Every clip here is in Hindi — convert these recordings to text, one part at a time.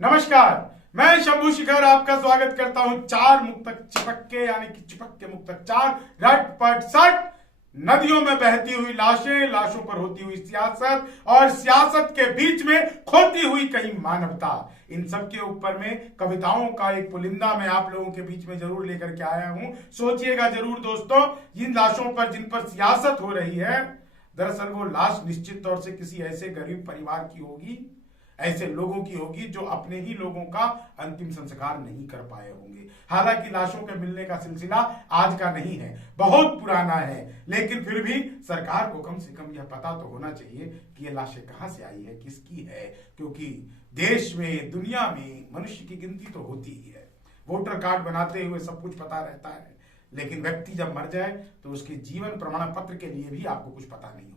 नमस्कार, मैं शंभू शिखर आपका स्वागत करता हूं। चार मुक्तक चिपक के यानी कि चिपक के मुक्तक चार रट पट सट। नदियों में बहती हुई लाशें, लाशों पर होती हुई सियासत और सियासत के बीच में खोती हुई कहीं मानवता। इन सब के ऊपर में कविताओं का एक पुलिंदा मैं आप लोगों के बीच में जरूर लेकर के आया हूं। सोचिएगा जरूर दोस्तों, जिन लाशों पर जिन पर सियासत हो रही है, दरअसल वो लाश निश्चित तौर से किसी ऐसे गरीब परिवार की होगी, ऐसे लोगों की होगी जो अपने ही लोगों का अंतिम संस्कार नहीं कर पाए होंगे। हालांकि लाशों के मिलने का सिलसिला आज का नहीं है, बहुत पुराना है, लेकिन फिर भी सरकार को कम से कम यह पता तो होना चाहिए कि ये लाशें कहां से आई है, किसकी है। क्योंकि देश में, दुनिया में मनुष्य की गिनती तो होती ही है, वोटर कार्ड बनाते हुए सब कुछ पता रहता है, लेकिन व्यक्ति जब मर जाए तो उसके जीवन प्रमाण पत्र के लिए भी आपको कुछ पता नहीं होता।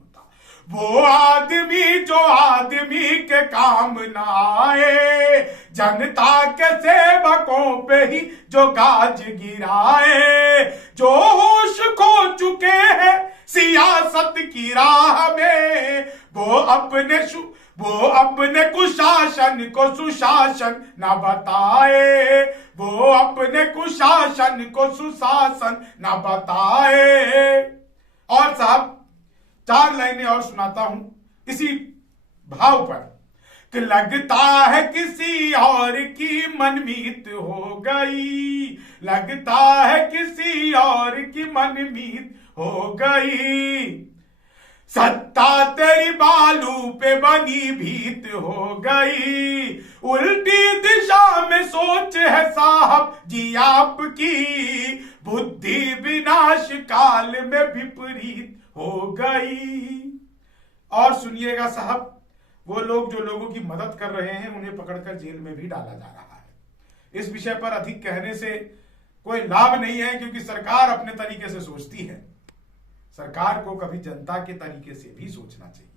वो आदमी जो आदमी के काम न आए, जनता के सेवकों पे ही जो गाज गिराए, जो होश खो चुके हैं सियासत की राह में, वो अपने कुशासन को सुशासन न बताए, वो अपने कुशासन को सुशासन न बताए। और साहब, चार लाइनें और सुनाता हूं इसी भाव पर कि लगता है किसी और की मनमीत हो गई, लगता है किसी और की मनमीत हो गई, सत्ता तेरी बालू पे बनी भीत हो गई, उल्टी दिशा में सोच है साहब जी आपकी, बुद्धि विनाश काल में विपरीत हो गई। और सुनिएगा साहब, वो लोग जो लोगों की मदद कर रहे हैं उन्हें पकड़कर जेल में भी डाला जा रहा है। इस विषय पर अधिक कहने से कोई लाभ नहीं है, क्योंकि सरकार अपने तरीके से सोचती है। सरकार को कभी जनता के तरीके से भी सोचना चाहिए।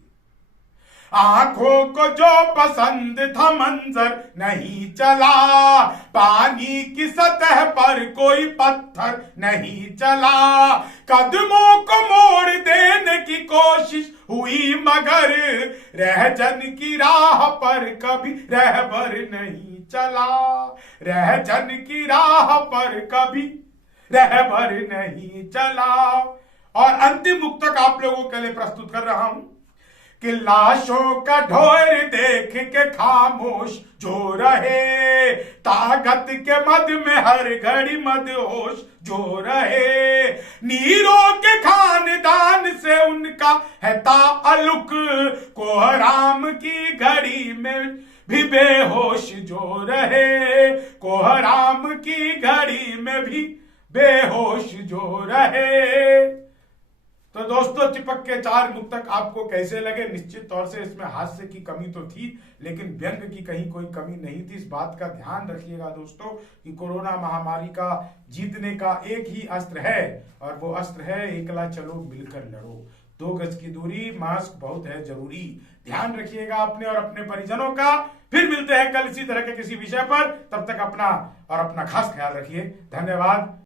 आंखों को जो पसंद था मंजर नहीं चला, पानी की सतह पर कोई पत्थर नहीं चला, कदमों को मोड़ देने की कोशिश हुई मगर रहजन की राह पर कभी रहबर नहीं चला, रहजन की राह पर कभी रहबर नहीं चला। और अंतिम मुक्तक आप लोगों के लिए प्रस्तुत कर रहा हूं कि लाशों का ढोर देख के खामोश जो रहे, ताकत के मद में हर घड़ी मदहोश जो रहे, नीरों के खानदान से उनका है ताल्लुक, कोहराम की घड़ी में भी बेहोश जो रहे, कोहराम की घड़ी में भी बेहोश जो रहे। तो दोस्तों, चिपक के चार मुक्तक आपको कैसे लगे? निश्चित तौर से इसमें हास्य की कमी तो थी, लेकिन व्यंग की कहीं कोई कमी नहीं थी। इस बात का ध्यान रखिएगा दोस्तों कि कोरोना महामारी का जीतने का एक ही अस्त्र है, और वो अस्त्र है एकला चलो मिलकर लड़ो, 2 गज की दूरी, मास्क बहुत है जरूरी। ध्यान रखिएगा अपने और अपने परिजनों का। फिर मिलते हैं कल इसी तरह के किसी विषय पर। तब तक अपना और अपना खास ख्याल रखिए। धन्यवाद।